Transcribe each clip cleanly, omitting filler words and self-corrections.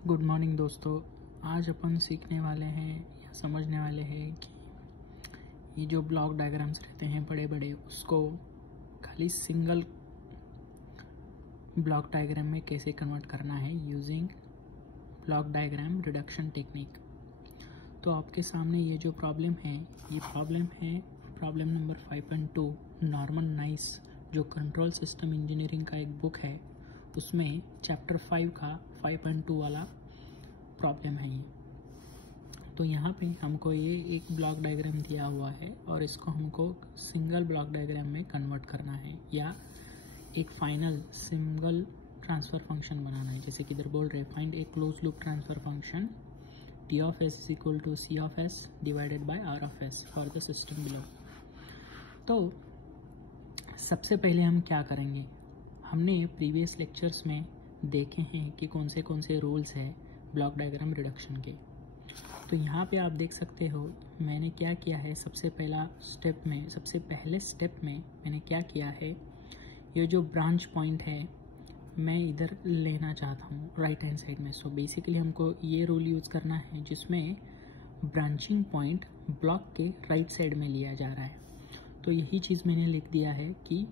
Good morning दोस्तों। आज अपन सीखने वाले हैं या समझने वाले हैं कि ये जो ब्लॉक डायग्राम्स रहते हैं बड़े बड़े, उसको खाली सिंगल ब्लॉक डायग्राम में कैसे कन्वर्ट करना है using block diagram reduction technique. तो आपके सामने ये जो प्रॉब्लम है, ये प्रॉब्लम है प्रॉब्लम नंबर 5.2 नॉर्मन नाइस, जो कंट्रोल सिस्टम इंजीनियरिंग का एक बुक है, उसमें चैप्टर 5 का 5.2 वाला प्रॉब्लम है ये। तो यहाँ पे हमको ये एक ब्लॉक डायग्राम दिया हुआ है और इसको हमको सिंगल ब्लॉक डायग्राम में कन्वर्ट करना है या एक फाइनल सिंगल ट्रांसफ़र फंक्शन बनाना है। जैसे कि इधर बोल रहे find A close loop transfer function T of S is equal to C of S divided by R of S for the system below। तो सबसे पहले हम क्या करेंगे, हमने प्रीवियस लेक्चर्स में देखे हैं कि कौन से रूल्स है ब्लॉक डायग्राम रिडक्शन के। तो यहाँ पे आप देख सकते हो मैंने क्या किया है। सबसे पहले स्टेप में मैंने क्या किया है, ये जो ब्रांच पॉइंट है मैं इधर लेना चाहता हूँ राइट हैंड साइड में। सो बेसिकली हमको ये रूल यूज़ करना है जिसमें ब्रांचिंग पॉइंट ब्लॉक के राइट साइड में लिया जा रहा है। तो यही चीज़ मैंने लिख दिया है कि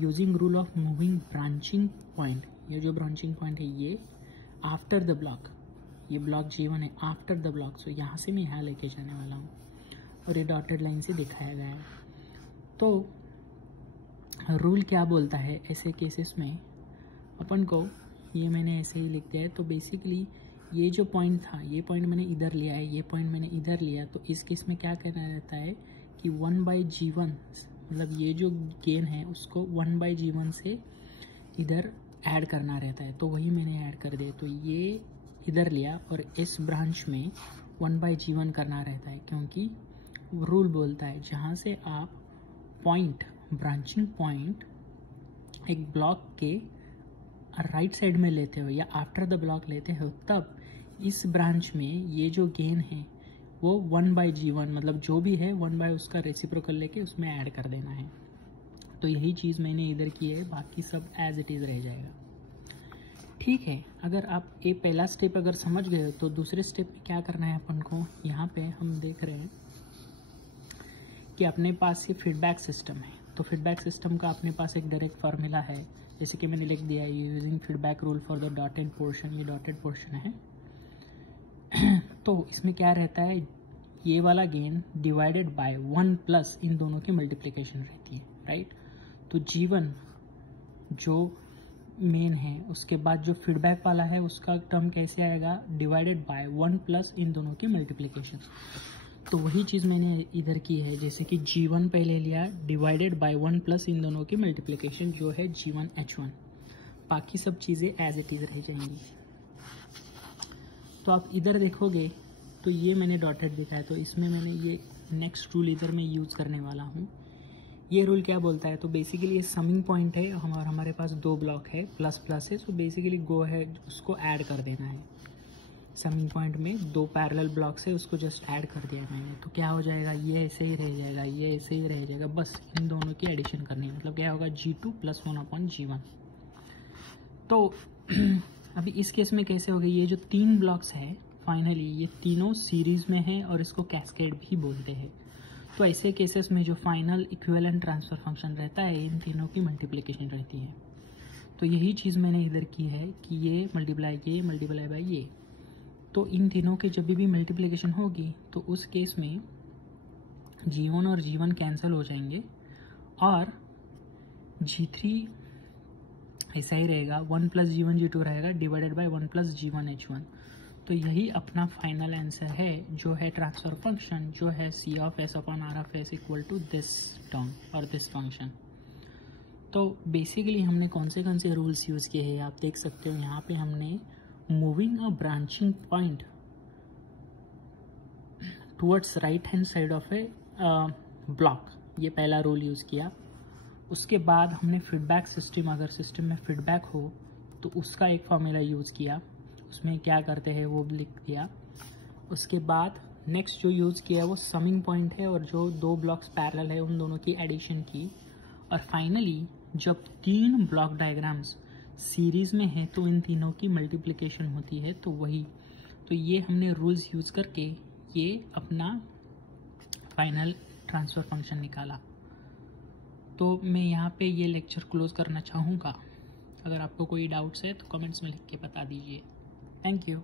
using rule of moving branching point, ये जो ब्रांचिंग पॉइंट है ये आफ्टर द ब्लॉक, ये ब्लॉक G1 है आफ्टर द ब्लॉक। सो यहाँ से मैं यहाँ लेके जाने वाला हूँ और ये डॉटेड लाइन से दिखाया गया है। तो रूल क्या बोलता है ऐसे केसेस में अपन को, ये मैंने ऐसे ही लिख दिया है। तो बेसिकली ये जो पॉइंट था, ये पॉइंट मैंने इधर लिया है, ये पॉइंट मैंने इधर लिया। तो इस केस में क्या कहना रहता है कि 1/G1, मतलब ये जो गेन है उसको 1/G1 से इधर ऐड करना रहता है। तो वही मैंने ऐड कर दिया। तो ये इधर लिया और इस ब्रांच में 1/G1 करना रहता है, क्योंकि रूल बोलता है जहाँ से आप पॉइंट, ब्रांचिंग पॉइंट एक ब्लॉक के राइट साइड में लेते हो या आफ्टर द ब्लॉक लेते हो, तब इस ब्रांच में ये जो गेन है वो 1/G1, मतलब जो भी है 1 उसका रेसिप्रोकल लेके उसमें ऐड कर देना है। तो यही चीज़ मैंने इधर की है, बाकी सब एज इट इज़ रह जाएगा। ठीक है, अगर आप ये पहला स्टेप अगर समझ गए तो दूसरे स्टेप में क्या करना है अपन को। यहाँ पे हम देख रहे हैं कि अपने पास ये फीडबैक सिस्टम है। तो फीडबैक सिस्टम का अपने पास एक डायरेक्ट फार्मूला है, जैसे कि मैंने लिख दिया है using feedback rule for the dotted portion. ये डॉटेड पोर्शन है। तो इसमें क्या रहता है, ये वाला गेन डिवाइडेड बाय 1 प्लस इन दोनों की मल्टीप्लिकेशन रहती है, राइट। तो G1 जो मेन है, उसके बाद जो फीडबैक वाला है उसका टर्म कैसे आएगा, डिवाइडेड बाय 1 प्लस इन दोनों की मल्टीप्लिकेशन। तो वही चीज़ मैंने इधर की है, जैसे कि G1 पहले लिया डिवाइडेड बाय 1 प्लस इन दोनों की मल्टीप्लिकेशन जो है G1H1। बाकी सब चीज़ें एज इट इज़ रह जाएंगी। तो आप इधर देखोगे तो ये मैंने डॉटेड दिखा है, तो इसमें मैंने ये नेक्स्ट रूल इधर मैं यूज़ करने वाला हूँ। ये रूल क्या बोलता है, तो बेसिकली ये समिंग पॉइंट है, हमारे पास 2 ब्लॉक है, प्लस प्लस है। सो बेसिकली गो है उसको ऐड कर देना है। समिंग पॉइंट में 2 पैरेलल ब्लॉक्स है, उसको जस्ट ऐड कर दिया मैंने। तो क्या हो जाएगा, ये ऐसे ही रह जाएगा, ये ऐसे ही रह जाएगा, बस इन दोनों की एडिशन करनी है। मतलब क्या होगा, G2 + 1/G1। तो अभी इस केस में कैसे होगा, ये जो 3 ब्लॉक्स है फाइनली ये तीनों सीरीज में है और इसको कैस्केड भी बोलते हैं। तो ऐसे केसेस में जो फाइनल इक्विवेलेंट ट्रांसफ़र फंक्शन रहता है, इन तीनों की मल्टीप्लिकेशन रहती है। तो यही चीज़ मैंने इधर की है कि ये मल्टीप्लाई बाय ये। तो इन तीनों की जब भी मल्टीप्लिकेशन होगी तो उस केस में G1 और G1 कैंसिल हो जाएंगे और G3 ऐसा ही रहेगा, 1 + G1 G2 रहेगा डिवाइडेड बाय 1 + G1H1। तो यही अपना फाइनल आंसर है, जो है ट्रांसफ़र फंक्शन, जो है C of S/R of S equal to this term और दिस फंक्शन। तो बेसिकली हमने कौन से रूल्स यूज़ किए हैं आप देख सकते हो। यहाँ पे हमने moving a branching point towards right hand side of A block, ये पहला रूल यूज़ किया। उसके बाद हमने फीडबैक सिस्टम, अगर सिस्टम में फीडबैक हो तो उसका एक फॉर्मूला यूज़ किया, उसमें क्या करते हैं वो लिख दिया। उसके बाद नेक्स्ट जो यूज़ किया वो समिंग पॉइंट है और जो 2 ब्लॉक्स पैरेलल है उन दोनों की एडिशन की। और फाइनली जब 3 ब्लॉक डायग्राम्स सीरीज़ में है तो इन तीनों की मल्टीप्लिकेशन होती है, तो वही, तो ये हमने रूल्स यूज़ करके ये अपना फाइनल ट्रांसफ़र फंक्शन निकाला। तो मैं यहाँ पे ये लेक्चर क्लोज़ करना चाहूँगा। अगर आपको कोई डाउट्स है तो कमेंट्स में लिख के बता दीजिए। Thank you.